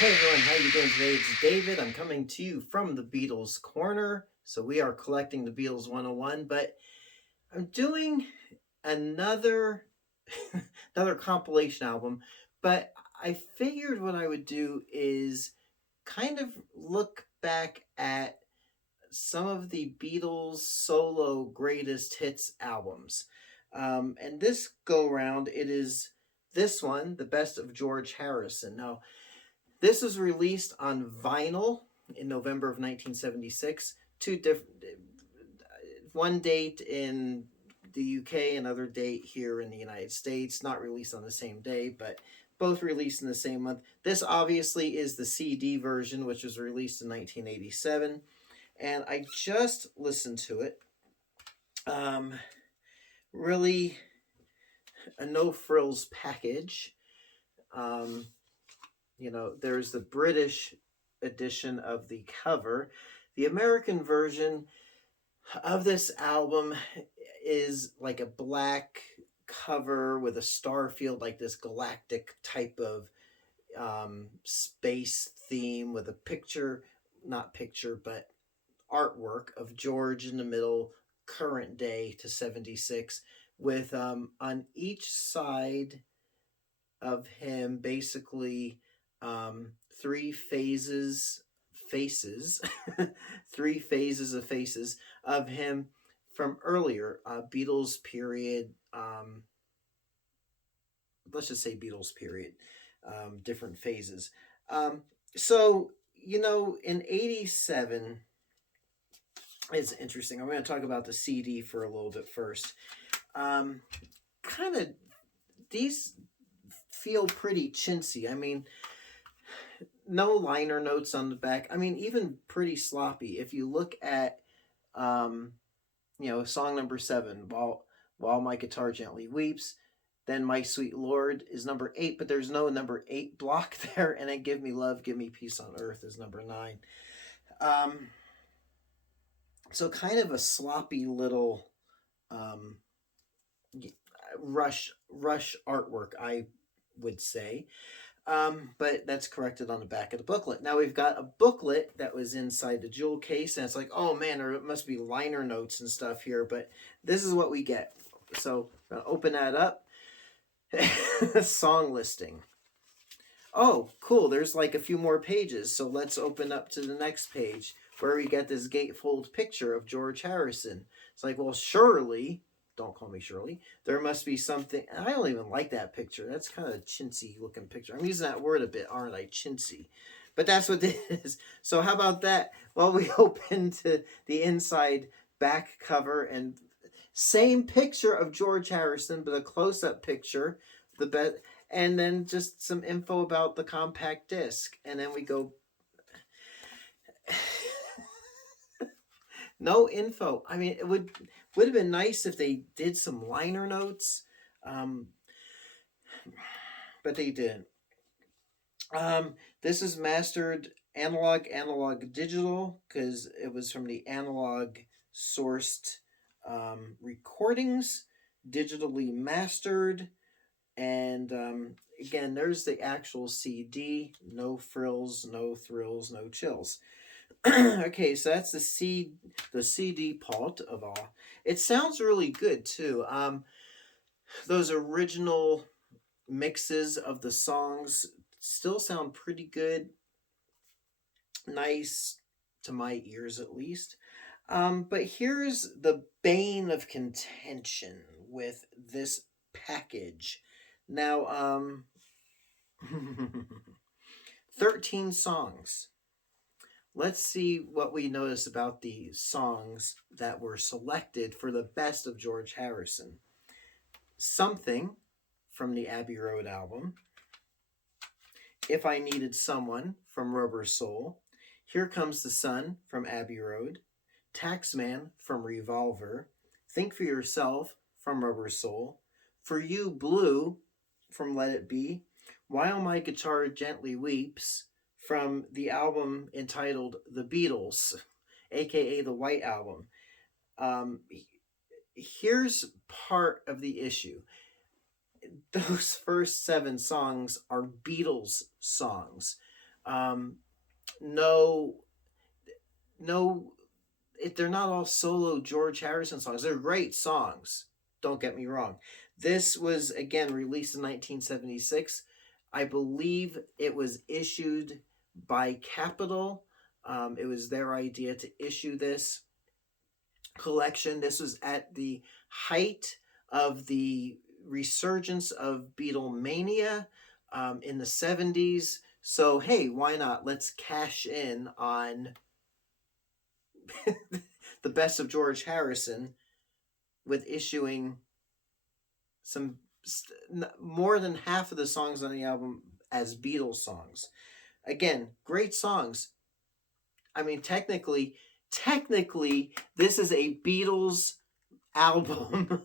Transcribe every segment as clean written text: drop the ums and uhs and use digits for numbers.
Hey everyone, how you doing today? It's David. I'm coming to you from the Beatles Corner. So we are collecting the Beatles 101, but I'm doing another another compilation album, but I figured what I would do is kind of look back at some of the Beatles solo greatest hits albums. And this go round, it is this one, The Best of George Harrison. Now, this was released on vinyl in November of 1976. Two different, one date in the UK, another date here in the United States. Not released on the same day, but both released in the same month. This obviously is the CD version, which was released in 1987, and I just listened to it. Um, Really, a no frills package. Um, there's the British edition of the cover. The American version of this album is like a black cover with a star field, like this galactic type of space theme with a picture, not picture, but artwork of George in the middle, current day to 76, with on each side of him basically three faces, three phases of faces of him from earlier Beatles period. Let's just say Beatles period, different phases. Um, so, in 87, it's interesting. I'm going to talk about the CD for a little bit first. Kind of, these feel pretty chintzy. I mean, no liner notes on the back. I mean, even pretty sloppy. If you look at, um, song number 7, while my guitar gently weeps, then My Sweet Lord is number 8, but there's no number 8 block there, and then Give Me Love, Give Me Peace on Earth is number 9. Um, so kind of a sloppy little um, rush artwork, I would say. But that's corrected on the back of the booklet. Now we've got a booklet that was inside the jewel case, and it's like, oh man, there must be liner notes and stuff here, but this is what we get. So I'm gonna open that up. Song listing. Oh, cool. There's like a few more pages. So let's open up to the next page where we get this gatefold picture of George Harrison. It's like, well, surely, don't call me Shirley, there must be something. I don't even like that picture. That's kind of a chintzy looking picture. I'm using that word a bit, aren't I? Chintzy. But that's what it is. So how about that? Well, we open to the inside back cover and same picture of George Harrison, but a close-up picture. The best, and then just some info about the compact disc, and then we go. No info. I mean, it would have been nice if they did some liner notes, um, but they didn't. This is mastered analog digital, because it was from the analog sourced recordings, digitally mastered. And again, there's the actual CD. No frills, no thrills, no chills. Okay, so that's the CD part of all. It sounds really good too. Those original mixes of the songs still sound pretty good. Nice to my ears, at least. But here's the bane of contention with this package. Now, 13 songs. Let's see what we notice about the songs that were selected for the best of George Harrison. Something from the Abbey Road album. If I Needed Someone from Rubber Soul. Here Comes the Sun from Abbey Road. Taxman from Revolver. Think for Yourself from Rubber Soul. For You Blue from Let It Be. While My Guitar Gently Weeps from the album entitled The Beatles, aka the White Album. Here's part of the issue. Those first 7 songs are Beatles songs. Um, no, no, they're not all solo George Harrison songs. They're great songs. Don't get me wrong. This was again released in 1976. I believe it was issued by Capitol. It was their idea to issue this collection. This was at the height of the resurgence of Beatlemania in the 70s. So, hey, why not? Let's cash in on the best of George Harrison with issuing some more than half of the songs on the album as Beatles songs. Again, great songs. I mean, technically, this is a Beatles album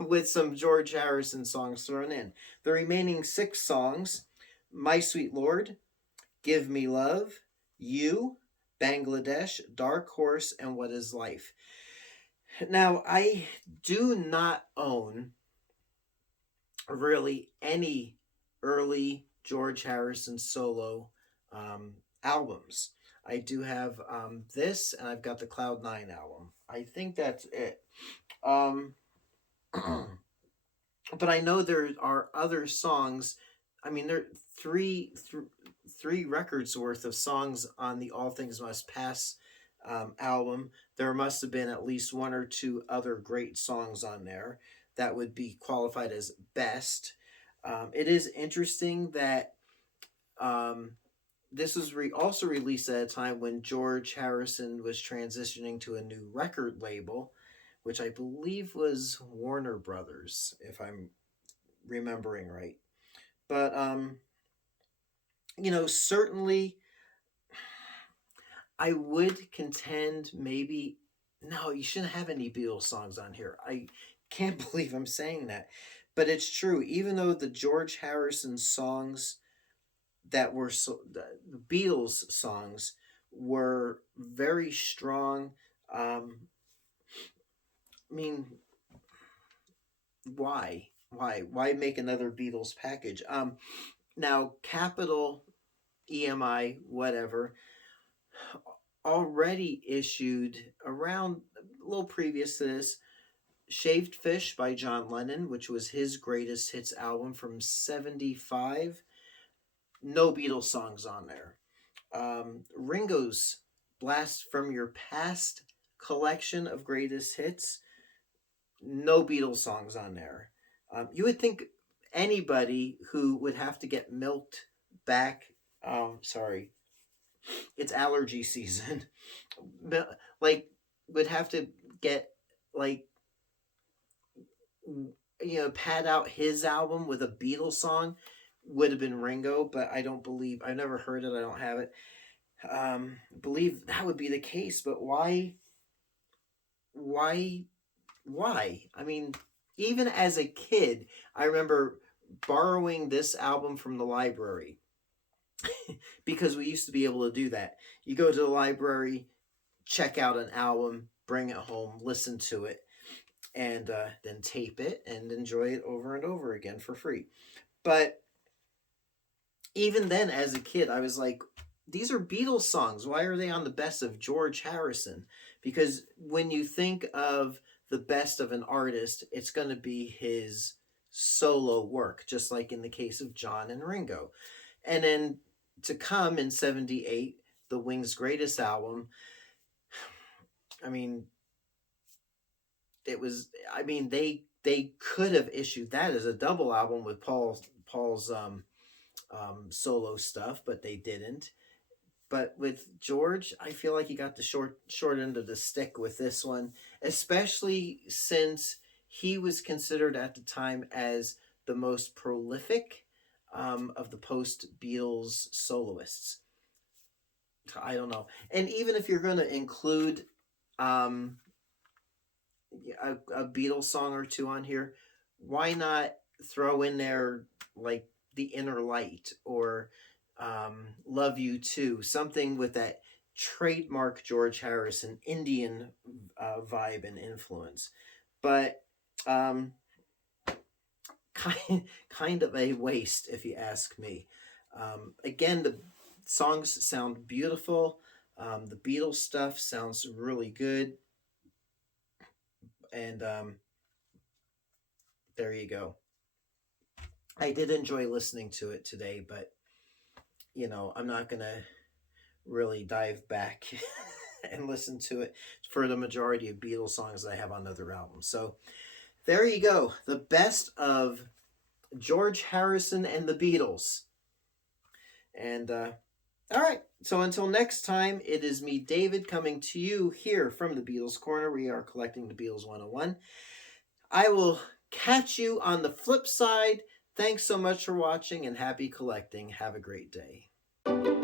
with some George Harrison songs thrown in. The remaining 6 songs: My Sweet Lord, Give Me Love, You, Bangladesh, Dark Horse, and What Is Life. Now, I do not own really any early George Harrison solo albums. I do have this, and I've got the Cloud Nine album. I think that's it. Um, but I know there are other songs. I mean, there are three records worth of songs on the All Things Must Pass album. There must have been at least one or two other great songs on there that would be qualified as best. It is interesting that um, this was also released at a time when George Harrison was transitioning to a new record label, which I believe was Warner Brothers, if I'm remembering right. But certainly I would contend maybe no, you shouldn't have any Beatles songs on here. I can't believe I'm saying that. But it's true. Even though the George Harrison songs that were the Beatles songs were very strong. I mean, why make another Beatles package? Now Capitol, EMI, whatever, already issued around a little previous to this Shaved Fish by John Lennon, which was his greatest hits album from 75. No Beatles songs on there. Ringo's Blast from Your Past collection of greatest hits. No Beatles songs on there. You would think anybody who would have to get milked back. Sorry, it's allergy season. Like, would have to get like pad out his album with a Beatles song would have been Ringo, but I don't believe I've never heard it. I don't have it. Believe that would be the case, but why? Why? Why? I mean, even as a kid, I remember borrowing this album from the library because we used to be able to do that. You go to the library, check out an album, bring it home, listen to it, and then tape it and enjoy it over and over again for free. But even then, as a kid, I was like, these are Beatles songs. Why are they on the best of George Harrison? Because when you think of the best of an artist, it's going to be his solo work, just like in the case of John and Ringo. And then to come in 78, the Wings' greatest album, I mean, they could have issued that as a double album with Paul's solo stuff, but they didn't. But with George, I feel like he got the short end of the stick with this one, especially since he was considered at the time as the most prolific of the post Beatles soloists. I don't know, and even if you're going to include um, a Beatles song or two on here, why not throw in there like The Inner Light or Love You Too, something with that trademark George Harrison Indian vibe and influence. But kind of a waste, if you ask me. Again, songs sound beautiful. The Beatles stuff sounds really good. And there you go. I did enjoy listening to it today, but I'm not going to really dive back and listen to it for the majority of Beatles songs that I have on other albums. So there you go. The best of George Harrison and the Beatles. And all right. So until next time, it is me, David, coming to you here from the Beatles Corner. We are collecting the Beatles 101. I will catch you on the flip side. Thanks so much for watching and happy collecting. Have a great day.